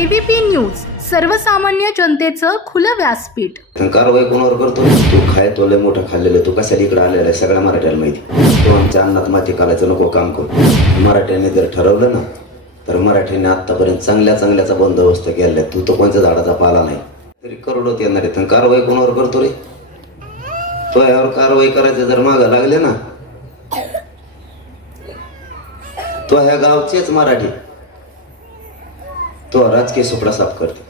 ABP news सर्वसामान्य जनतेचं खुलं व्यासपीठ. कारवाई कोणावर करतो? तू खाय तो लय मोठं खाल्लेलं तू कशाला इकडे आलेला आहे? सगळ्या मराठ्याला माहिती तू आमच्या अन्नात माती कालायचं नको काम करू. मराठ्यांनी जर ठरवलं ना तर मराठ्यांनी आतापर्यंत चांगल्या चांगल्याचा बंदोबस्त केलाय तू तो कोणत्या झाडाचा पाला नाही. तरी करोडोत येणार आहे कारवाई कोणावर करतो रे? तो यावर कारवाई करायचं जर मागं लागले ना तो ह्या गावचेच मराठी. तो राजकीय सुपडा साफ करतो.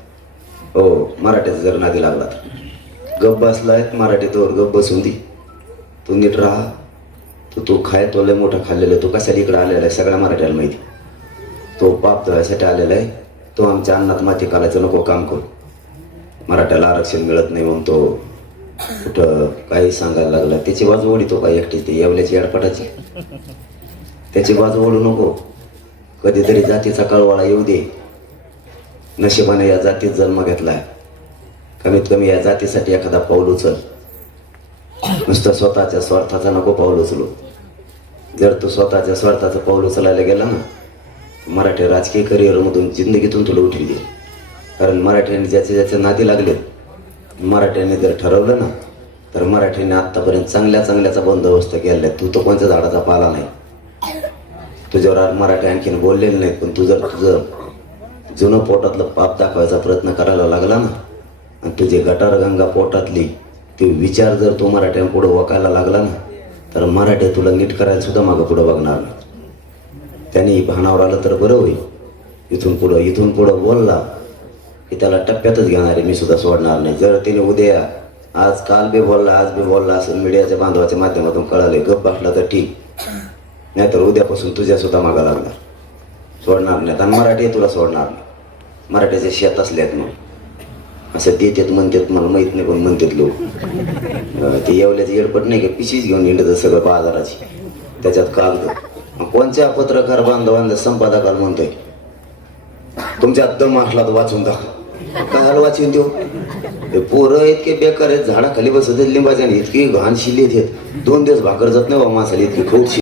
हो मराठ्याचा जर नादी लागला तर. गप बसलाय मराठी तोवर गप बसून दी. तू नीट राहा. तू तू खाय तो लय मोठं खाल्लेलं तू कशाला इकडे आलेला आहे? सगळ्या मराठ्याला माहिती तो पाप धुवायसाठी आलेला आहे. तो आमच्या अन्नात माती कालायचं नको काम करू. मराठ्याला आरक्षण मिळत नाही म्हणून तो कुठं काही सांगायला लागला. त्याची बाजू ओढितो काय एकटीच ते येवल्याची अडपटाची त्याची बाजू ओढू नको. कधीतरी जातीचा कळवाळा येऊ दे. नशिबाने या जातीत जन्म घेतलाय. कमीत कमी या जातीसाठी एखादा पाऊल उचल. नुसतं स्वतःच्या स्वार्थाचा नको पाऊल उचलू. जर तू स्वतःच्या स्वार्थाचं पाऊल उचलायला गेला ना मराठी राजकीय करिअरमधून जिंदगीतून तुला उठली गेली कारण मराठ्यांनी ज्याचे ज्याचे नादी लागलेत मराठ्यांनी जर ठरवलं ना तर मराठ्यांनी आत्तापर्यंत चांगल्या चांगल्याचा बंदोबस्त केलेला आहे. तू तो कोणत्या झाडाचा पाला नाही. तुझ्यावर मराठी आणखीन बोललेले नाहीत पण तू जर तुझं जुनं पोटातलं पाप दाखवायचा प्रयत्न करायला लागला ना? आणि तुझी गटारगंगा पोटातली ते विचार जर तो मराठ्यां पुढं वकायला लागला ना तर मराठी तुला नीट करायला सुद्धा मागं पुढं बघणार नाही. त्याने भानावर आलं तर बरं होईल. इथून पुढं इथून पुढं बोलला की त्याला टप्प्यातच घेणार आहे मी सुद्धा सोडणार नाही. जर त्याने उद्या आज काल बी बोलला आज बी बोलला असं मीडियाच्या बांधवाच्या माध्यमातून कळाले गप बसला तर ठीक. नाहीतर उद्यापासून तुझ्या सुद्धा मागा लागणार. सोडणार नाहीत आणि मराठी तुला सोडणार नाही. मराठीचे शेत असल्यात मग. असं देतात म्हणतात मला माहीत नाही पण म्हणतात लोक. ते येवल्याचं येडपट नाही का? पिशीच घेऊन येणं सगळं बाजाराची. त्याच्यात कागद कोणत्या पत्रकार बांधवांना संपादकाला म्हणतोय? तुमच्या दम असला तर वाचून दाखव. काय वाचून देऊ ते पोरं इतके बेकार आहेत झाडाखाली बसत लिंबाच्या आणि इतकी घाण शिली दोन दिवस भाकर जात नाही बा माणसाला इतकी खूप